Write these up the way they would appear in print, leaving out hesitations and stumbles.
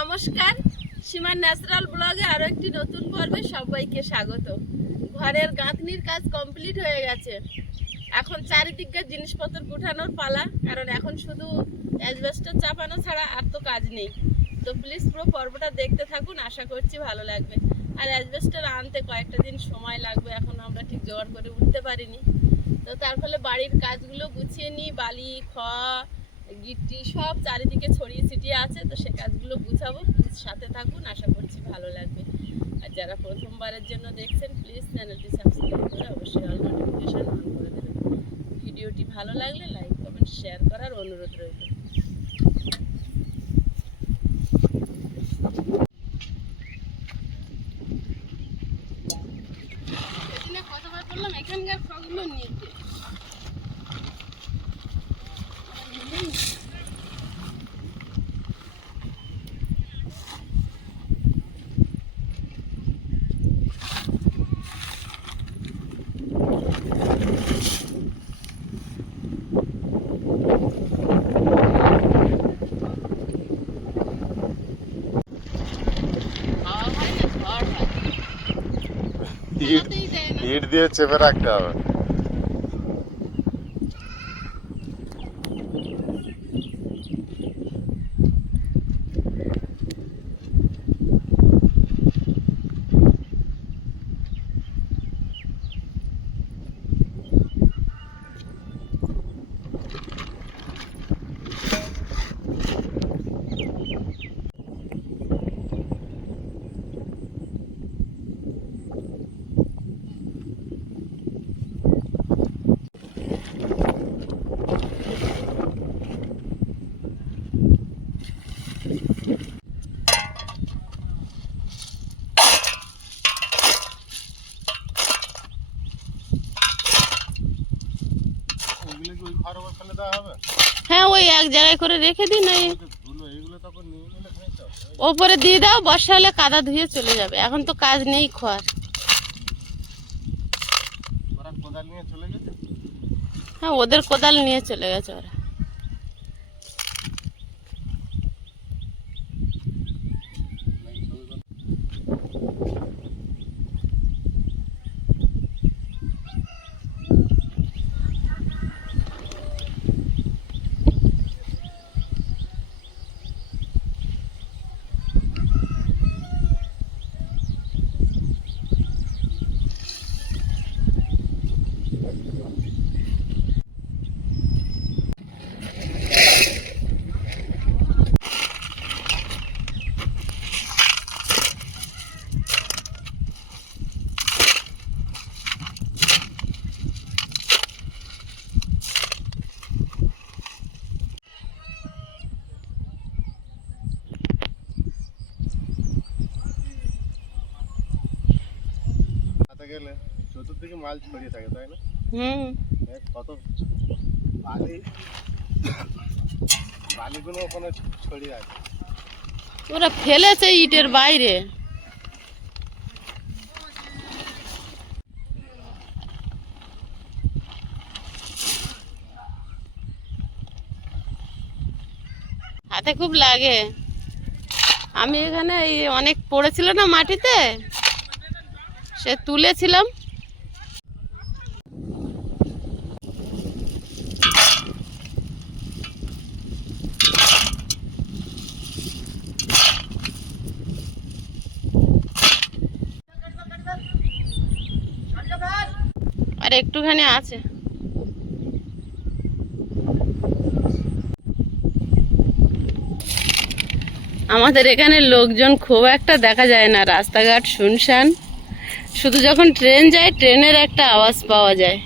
নমস্কার, সীমার ন্যাচারাল ব্লগে আরো একটি নতুন পর্বে সবাইকে স্বাগত। ঘরের গাঁথনির কাজ কমপ্লিট হয়ে গেছে। এখন চারিদিকে জিনিসপত্র উঠানোর পালা, কারণ এখন শুধু অ্যাসবেস্টস চাপানো ছাড়া আর তো কাজ নেই। তো প্লিজ পুরো পর্বটা দেখতে থাকুন, আশা করছি ভালো লাগবে। আর অ্যাসবেস্টস আনতে কয়েকটা দিন সময় লাগবে, এখন আমরা ঠিক জোগাড় করে উঠতে পারিনি। তো তার ফলে বাড়ির কাজগুলো গুছিয়ে নিই, বালি খড় গিট্টি সব চারিদিকে ছড়িয়ে ছিটিয়ে আছে। তো সে কাজগুলো গুছাবো, প্লিজ সাথে থাকুন, আশা করছি ভালো লাগবে। আর যারা প্রথমবারের জন্য দেখছেন প্লিজ চ্যানেলটি সাবস্ক্রাইব করে অবশ্যই অল নোটিফিকেশন অন করে দেবেন। ভিডিওটি ভালো লাগলে লাইক কমেন্ট শেয়ার করার অনুরোধ রইল। সেদিনে কতবার বললাম এখানকার ফলগুলো নিতে। ইট দিয়ে চেপে রাখতে হবে। হ্যাঁ, ওই এক জায়গায় করে রেখে দিন, ওপরে দিয়ে দাও। বর্ষা হলে কাদা ধুয়ে চলে যাবে, এখন তো কাজ নেই খোয়ার। হ্যাঁ, ওদের কোদাল নিয়ে চলে গেছে ওরা। গেলে চতুর্দিকে মাল ছড়িয়ে থাকে, তাই না? কত বালিগুলো ওখানে ছড়িয়ে আছে, ওরা ফেলেছে ইটের বাইরে। হাতে খুব লাগে। আমি এখানে অনেক পড়েছিল না মাটিতে, সে তুলেছিলাম। আর একটুখানি আছে। আমাদের এখানে লোকজন খুব একটা দেখা যায় না, রাস্তাঘাট শুনশান। শুধু যখন ট্রেন যায় ট্রেনের একটা আওয়াজ পাওয়া যায়।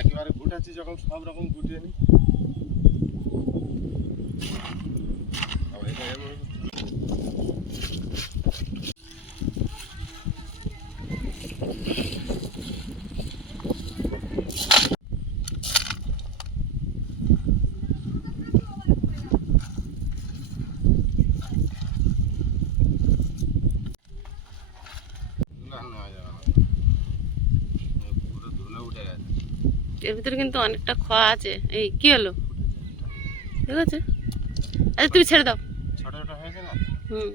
একেবারে গুটাচ্ছি যখন সব রকম গুটিয়ে নি। এর ভিতরে কিন্তু অনেকটা খোয়া আছে। এই কি হলো, ঠিক আছে? আচ্ছা তুমি ছেড়ে দাও। ছোট ছোট হয়েছে না? হুম,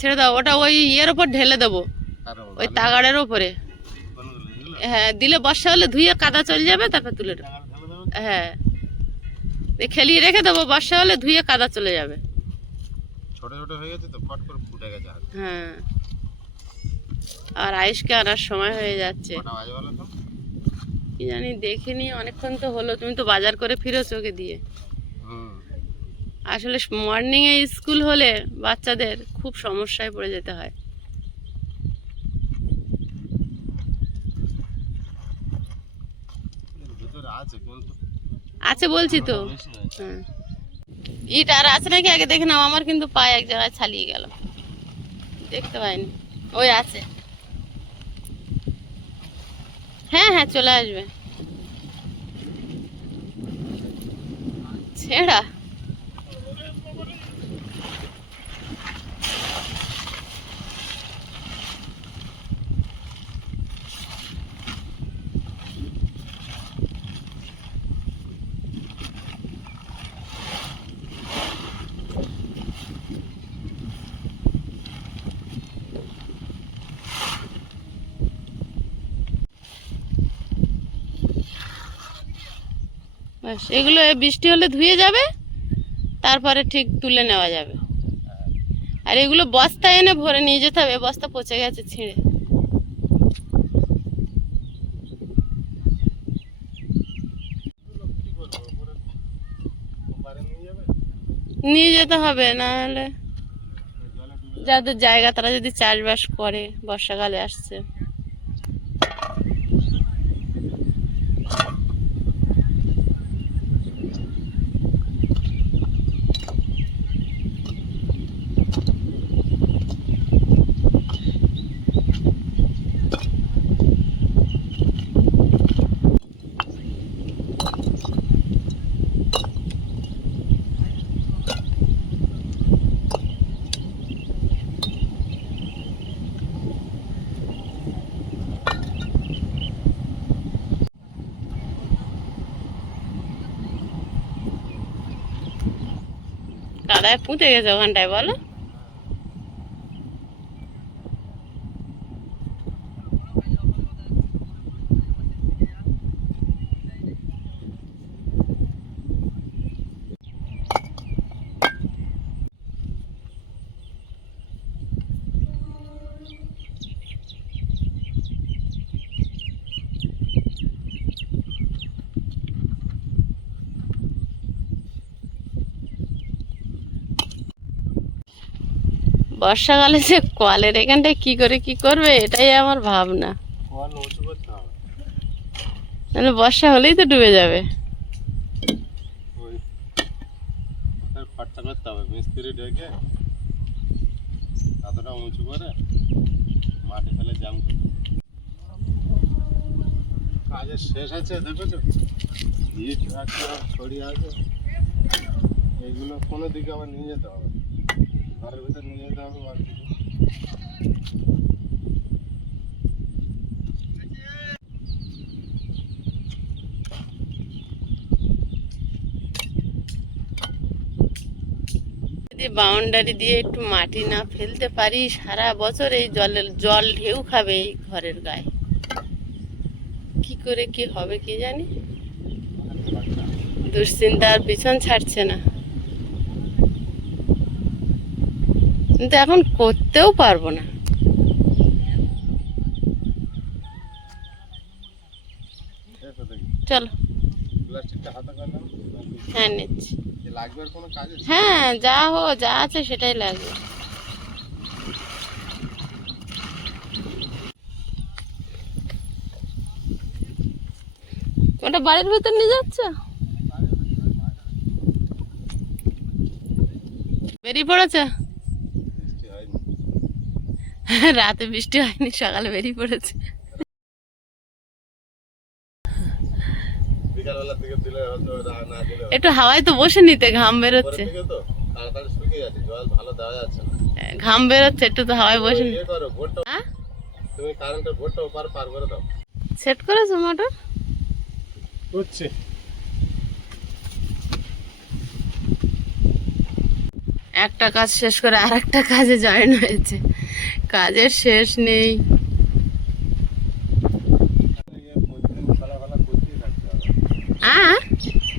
ছেড়ে দাও। ওটা ওই ইয়ের ওপর ঢেলে দেবো, ওই তাগাড়ের ওপরে। হ্যাঁ, দিলে বর্ষা হলে ধুয়ে কাদা চলে যাবে, তারপর তুলে দেবো। হ্যাঁ, খেলিয়ে রেখে দেবো, বর্ষা হলে ধুয়ে কাদা চলে যাবে। ছোট ছোট হয়ে গেছে তো, ফট করে ফুটে গেছে। হ্যাঁ, আর আয়েশকে আনার সময় হয়ে যাচ্ছে। কটা বাজে বলো তো? কি জানি, দেখিনি, অনেকক্ষণ তো হলো। তুমি তো বাজার করে ফিরেছো ওকে দিয়ে। আসলে মর্নিং এ স্কুল হলে বাচ্চাদের খুব সমস্যায় পড়ে যেতে হয়। ভিতরে আছে কিন্তু, আছে বলছি তো। হ্যাঁ, ইট আর আছে নাকি আগে দেখে নাও। আমার কিন্তু পায়ে এক জায়গায় ছালিয়ে গেল, দেখতে পাইনি। ওই আছে। হ্যাঁ হ্যাঁ, চলে আসবে। ছেঁড়া ব্যাস, এগুলো বৃষ্টি হলে ধুয়ে যাবে, তারপরে ঠিক তুলে নেওয়া যাবে। আর এগুলো বস্তায় এনে ভরে নিয়ে যেতে হবে, বস্তা পচে গেছে ছিঁড়ে। নিয়ে যেতে হবে, না হলে যাদের জায়গা তারা যদি চাষবাস করে, বর্ষাকালে আসছে। কাদায় পুঁতে গেছে ওখানটায়, বলো। বর্ষাকালে যে কলের এখানটায় কি করে কি করবে, এটাই আমার ভাবনা। মানে বর্ষা হলেই তো ডুবে যাবে। খরচা করতে হবে, মিস্ত্রি ডেকে এতটা উঁচু করে মাটি ফেলে জাম করতে। কাজের শেষ আছে, দেখেছো ইট ছড়িয়ে আছে। এইগুলো কোনো দিকে আবার নিয়ে যেতে হবে, ঘরের ভিতরে নিয়ে যেতে হবে। যদি বাউন্ডারি দিয়ে একটু মাটি না ফেলতে পারি, সারা বছর এই জল ঢেউ খাবে এই ঘরের গায়ে। কি করে কি হবে কি জানি, দুশ্চিন্তার পিছন ছাড়ছে না। কিন্তু এখন করতেও পারবো না। চলো, হ্যাঁ নিচ্ছি। হ্যাঁ, যা আছে সেটাই লাগবে। ওটা বাড়ির ভিতর নিয়ে যাচ্ছ? বেরিয়ে পড়েছে? রাতে বৃষ্টি হয়নি, সকালে বেরিয়ে পড়েছে। একটু হাওয়ায় তো বসে নিতে, ঘাম বেরোচ্ছে। ঘাম বেরোচ্ছে, একটু তো হাওয়ায় বসে। সেট করেছো মোটর? করছে। একটা কাজ শেষ করে আর একটা কাজে জয়েন হয়েছে, কাজের শেষ নেই। প্রতিদিন ফালা করতেই থাকতে হবে। হ্যাঁ,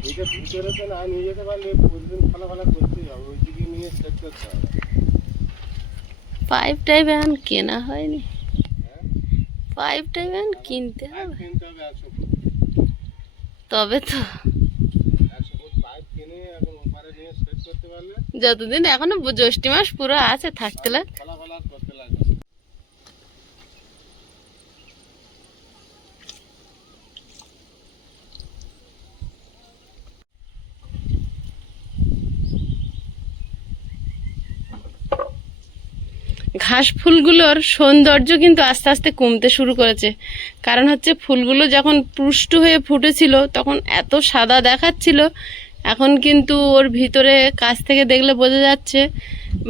এটা ভিতরে তো না নিয়ে যেতে পারলে প্রতিদিন ফালা করতেই হবে, ওই দিকে নিয়ে সেট করতে হবে। পাইপ টাইপ এখন কেনা হয়নি, হ্যাঁ, পাইপ টাইপ এখন কিনতে পাইপ হবে, কিনতে হবে 100 ফুট। তবে তো 100 ফুট পাইপ কিনে এখন ওপারে নিয়ে সেট করতে পারলে যতদিন এখনো জ্যৈষ্ঠ মাস পুরো আছে থাকতে লাগ। ফালা আর করতে লাগবে। ঘাস ফুলগুলোর সৌন্দর্য কিন্তু আস্তে আস্তে কমতে শুরু করেছে, কারণ হচ্ছে ফুলগুলো যখন পুষ্ট হয়ে ফুটেছিল তখন এত সাদা দেখাচ্ছিল, এখন কিন্তু ওর ভিতরে কাছ থেকে দেখলে বোঝা যাচ্ছে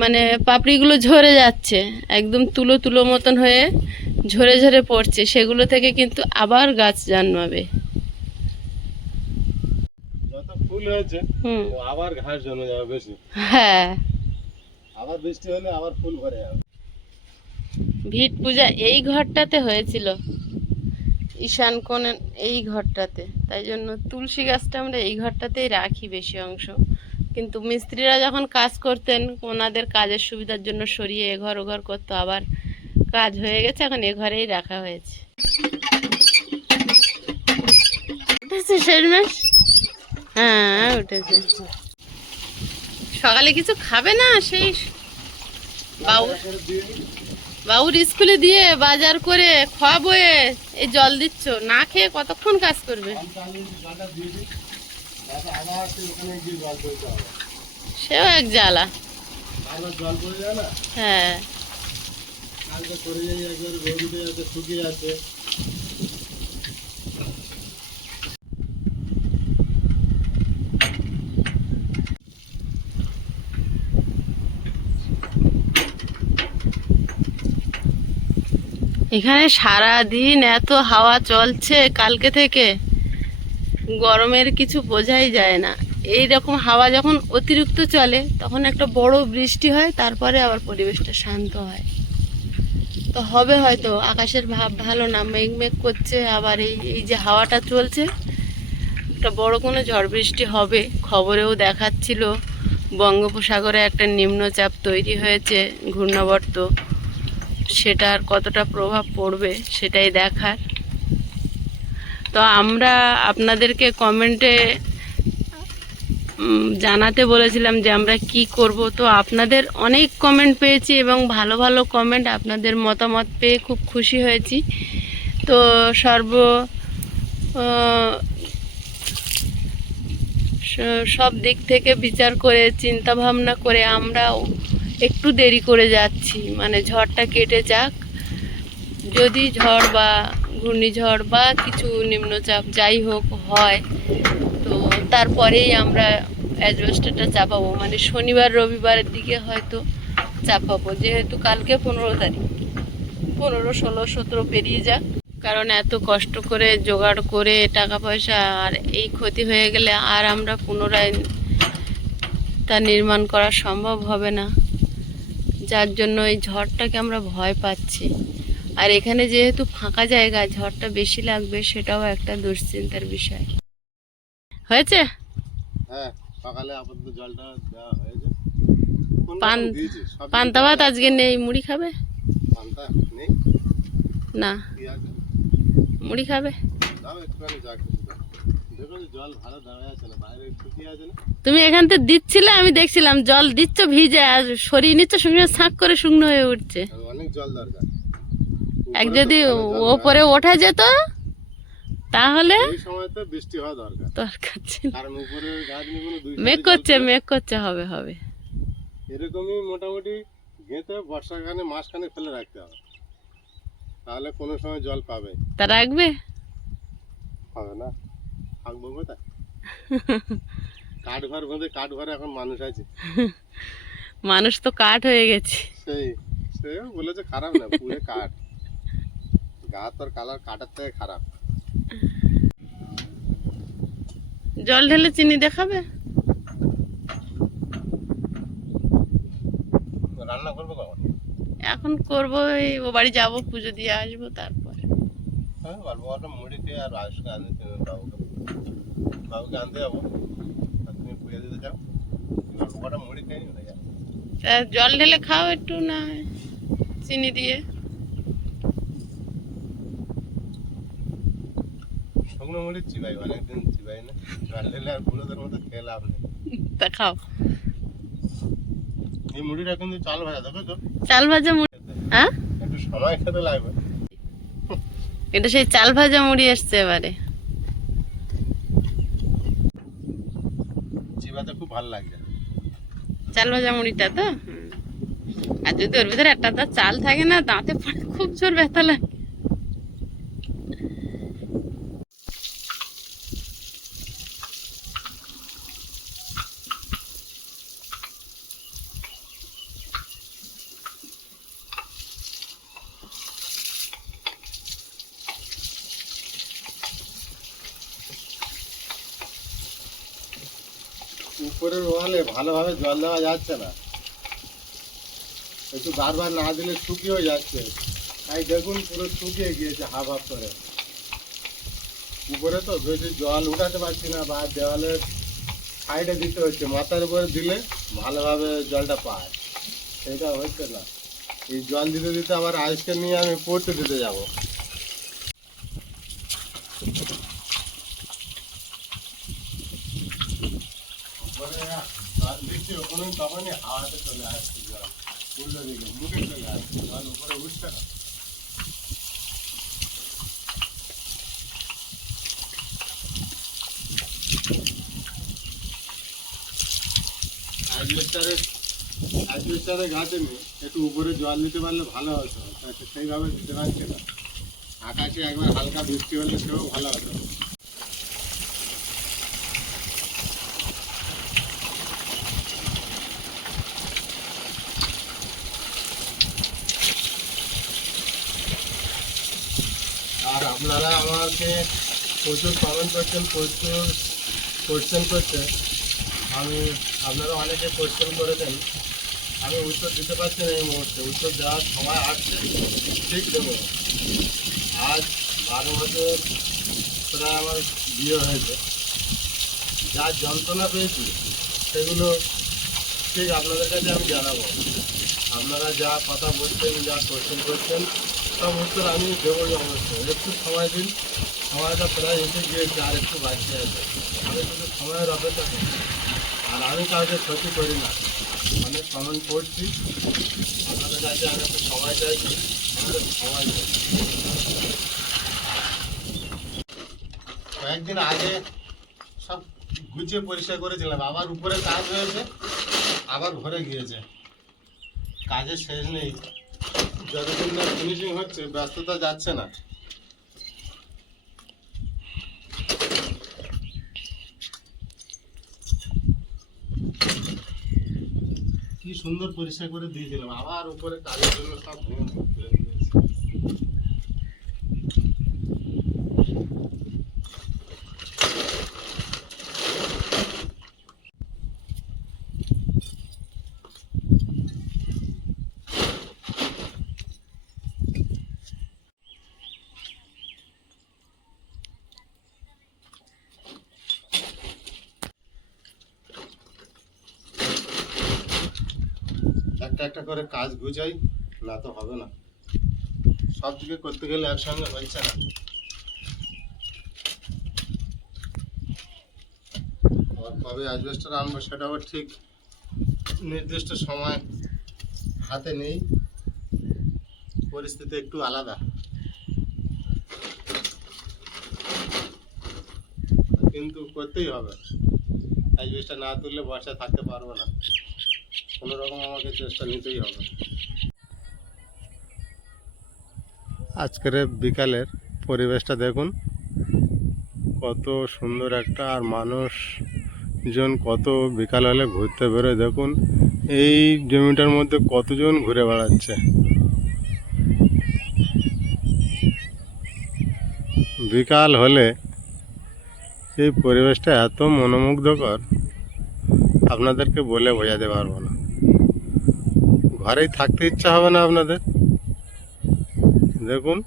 মানে পাপড়িগুলো ঝরে যাচ্ছে, একদম তুলো তুলো মতন হয়ে ঝরে ঝরে পড়ছে, সেগুলো থেকে কিন্তু আবার গাছ জন্মাবে। যত ফুল হয়েছে হুম, আবার ঘাস জমে যাবে বেশি, হ্যাঁ। আবার বৃষ্টি হলে আবার ফুল ভরে যাবে। ভিট পূজা এই ঘরটাতে হয়েছিল, ঈশান কোণের এই ঘরটাতে, তাই জন্য তুলসী গাছটা আমরা এই ঘরটাতেই রাখি বেশি অংশ, কিন্তু মিস্ত্রিরা যখন কাজ করতেন ওনাদের কাজের সুবিধার জন্য সরিয়ে এঘর ওঘর করতো, আবার কাজ হয়ে গেছে এখন এ ঘরেই রাখা হয়েছে। উঠেছে শেষমেশ, হ্যাঁ উঠেছে। সকালে কিছু খাবে না? সেই বাবুর স্কুলে দিয়ে বাজার করে খাওয়াবো, এই জল দিচ্ছ, না খেয়ে কতক্ষণ কাজ করবে? সেও এক জ্বালা। হ্যাঁ, এখানে সারা দিন এত হাওয়া চলছে কালকে থেকে, গরমের কিছু বোঝাই যায় না। এই রকম হাওয়া যখন অতিরিক্ত চলে তখন একটা বড় বৃষ্টি হয়, তারপরে আবার পরিবেশটা শান্ত হয়। তো হবে হয়তো, আকাশের ভাব ভালো না, মেঘ মেঘ করছে, আবার এই এই যে হাওয়াটা চলছে একটা বড় কোনো ঝড় বৃষ্টি হবে। খবরেও দেখাচ্ছিল বঙ্গোপসাগরে একটা নিম্নচাপ তৈরি হয়েছে, ঘূর্ণাবর্ত, সেটার কতটা প্রভাব পড়বে সেটাই দেখার। তো আমরা আপনাদেরকে কমেন্টে জানাতে বলেছিলাম যে আমরা কি করব, তো আপনাদের অনেক কমেন্ট পেয়েছি এবং ভালো ভালো কমেন্ট, আপনাদের মতামত পেয়ে খুব খুশি হয়েছি। তো সব দিক থেকে বিচার করে চিন্তা ভাবনা করে আমরাও একটু দেরি করে যাচ্ছি, মানে ঝড়টা কেটে যাক, যদি ঝড় বা ঘূর্ণিঝড় বা কিছু নিম্নচাপ যাই হোক হয় তো তারপরেই আমরা অ্যাডভেস্টারটা চাপাবো, মানে শনিবার রবিবারের দিকে হয়তো চাপাবো, যেহেতু কালকে 15 তারিখ, 15, 16, 17 পেরিয়ে যাক, কারণ এত কষ্ট করে জোগাড় করে টাকা পয়সা, আর এই ক্ষতি হয়ে গেলে আর আমরা পুনরায় তা নির্মাণ করা সম্ভব হবে না, যার জন্য এই ঝড়টাকে আমরা ভয় পাচ্ছি। আর এখানে যেহেতু ফাঁকা জায়গা, ঝড়টা বেশি লাগবে সেটাও একটা দুশ্চিন্তার বিষয়। হয়েছে? হ্যাঁ, সকালে আপাতত জলটা দেওয়া হয়েছে। পান্তা ভাত আজকে নেই, মুড়ি খাবে? পান্তা নেই না, কি আছে? মুড়ি খাবে? দাও একটুখানি যা কিছু দাও। দেখো জল ভালো দেওয়া আছে না, বাইরে শুকিয়ে আছে না। তুমি এখান থেকে দিচ্ছিলে, আমি দেখছিলাম জল দিচ্ছ ভিজে, আর সরিয়ে নিচ্ছ সঙ্গে ছাঁক করে শুকনো হয়ে উঠছে। অনেক জল দরকার। এক যদি ওপরে ওঠা যেত তাহলে এই সময় তো বৃষ্টি হওয়া দরকার, দরকার ছিল। কারণ উপরে গাছগুলো দুই মেঘ করছে, হবে হবে। এরকমই মোটামুটি গেঁথে বর্ষাখানে মাসখানে ফেলে রাখতে হবে, তাহলে কোনো সময় জল পাবে। তা রাখবে? হবে না, থাকবো কোথায়? কাঠ ঘর বেঁধে, কাঠ ঘরে এখন মানুষ আছে। মানুষ তো কাঠ হয়ে গেছে। সে বলেছে খারাপ না, পুরো কাঠ, গা তোর কালার কাঠের থেকে খারাপ। জল ঢেলে চিনি দেখাবে? রান্না করবো কখন? এখন করবো, এই ও বাড়ি যাবো, পুজো দিয়ে আসবো, তারপর। হ্যাঁ, অল্প অল্প মুড়ি খেয়ে আর আজকে আনতে তুমি বাবুকে আনতে যাবো, আর তুমি পুজো দিতে যাও, অল্প কটা মুড়ি খেয়ে নিয়ে যাও। তা জল ঢেলে খাও একটু, না চিনি দিয়ে। শুকনো মুড়ি চিবাই, অনেকদিন চিবাই না, জল ঢেলে আর বুড়োদের মতো খেয়ে লাভ নেই। তা খাও। এই মুড়িটা কিন্তু চাল ভাজা, দেখো তো, চাল ভাজা মুড়ি? হ্যাঁ, একটু সময় খেতে লাগবে। এটা সেই চাল ভাজা মুড়ি এসছে এবারে। চিবাতে খুব ভালো লাগছে। চাল ভাজা মুড়িটা তো। আর যদি ওর ভিতরে একটা তো চাল থাকে না, দাঁতে পড়ে খুব জোর ব্যথা লাগে। উপরের ওয়ালে ভালোভাবে জল দেওয়া যাচ্ছে না, একটু বারবার না দিলে শুকিয়ে যাচ্ছে, তাই দেখুন পুরো শুকিয়ে গিয়েছে হাফ হাফ করে। উপরে তো বেশি জল উঠাতে পারছি না, বা দেওয়ালের সাইডে দিতে হচ্ছে, মাথার উপরে দিলে ভালোভাবে জলটা পায়, সেটা হচ্ছে না। এই জল দিতে দিতে আবার আজকে নিয়ে আমি পড়তে দিতে যাব। উপরে জল দিচ্ছি, ওখানে তখনই হাওয়াতে চলে আসছে জল, উল্টো দিকে মুখে চলে আসছে জল, উপরে উঠছে না। অ্যাডভেস্টারের গাছে নিয়ে একটু উপরে জল দিতে পারলে ভালো হতো, সেইভাবে দিতে পারছে না। আকাশে একবার হালকা বৃষ্টি হলে সেও ভালো হতো। আর আপনারা আমাকে প্রচুর কমেন্ট করছেন, প্রচুর কোয়েশ্চেন করছেন, আপনারা অনেকে কোয়েশ্চেন করেছেন, আমি উত্তর দিতে পারছি না এই মুহূর্তে, উত্তর দেওয়ার সময় আসছে, ঠিক দেবো। আজ 12 বছর প্রায় আমার বিয়ে হয়েছে, যা যন্ত্রণা পেয়েছি সেগুলো ঠিক আপনাদের কাছে আমি জানাবো। আপনারা যা কথা বলছেন, যা কোয়েশ্চেন করছেন, সব উত্তর আমি দেবোই অবশ্যই। একটু সময় দিন, সময়টা প্রায় এসে গিয়েছে, আর একটু বাড়তে আছে। আমি শুধু সময়ের অপেক্ষা করি, আর আমি কাউকে ক্ষতি করি না। অনেক কমেন্ট করছি, আপনাদের কাছে আমি একটু সময় চাইছি, আমাদের সময় চাই। কয়েকদিন আগে সব গুছিয়ে পরিষ্কার করেছিলাম, আবার উপরে কাজ হয়েছে, আবার ভরে গিয়েছে, কাজের শেষ নেই। যতদিন না ফিনিশিং হচ্ছে ব্যস্ততা যাচ্ছে না। কি সুন্দর পরিষ্কার করে দিয়েছিলাম, আবার উপরে কাজের জন্য সব ভেঙে ফেলে দিয়েছে। একটা একটা করে কাজ গুছাই, না তো হবে না, সব দিকে করতে গেলে একসঙ্গে হচ্ছে না। আবার কবে অ্যাজবেস্টার আনবো সেটাও ঠিক নির্দিষ্ট সময় হাতে নেই, পরিস্থিতি একটু আলাদা, কিন্তু করতেই হবে। অ্যাজবেস্টার না তুললে বর্ষায় থাকতে পারবো না, কোনো রকম আমাকে চেষ্টা নিতেই হবে। আজকের বিকালের পরিবেশটা দেখুন, কত সুন্দর একটা, আর মানুষজন কত বিকাল হলে ঘুরতে বেরোয় দেখুন। এই জমিটার মধ্যে কতজন ঘুরে বেড়াচ্ছে, বিকাল হলে এই পরিবেশটা এত মনোমুগ্ধকর, আপনাদেরকে বলে বোঝাতে পারবো না। ঘরেই থাকতে ইচ্ছা হবে না আপনাদের। দেখুন,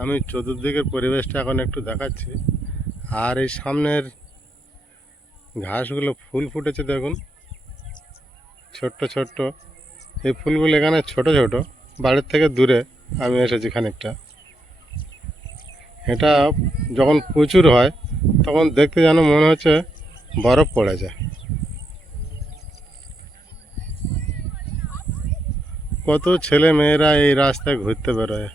আমি চতুর্দিকের পরিবেশটা এখন একটু দেখাচ্ছি। আর এই সামনের ঘাসগুলো ফুল ফুটেছে দেখুন, ছোট্ট ছোট্ট। এই ফুলগুলো এখানে ছোট ছোট, বাড়ির থেকে দূরে আমি এসেছি খানিকটা। এটা যখন প্রচুর হয় তখন দেখতে যেন মনে হচ্ছে বরফ পড়ে যায়। কত ছেলে মেয়েরা এই রাস্তায় ঘুরতে বেরোয়।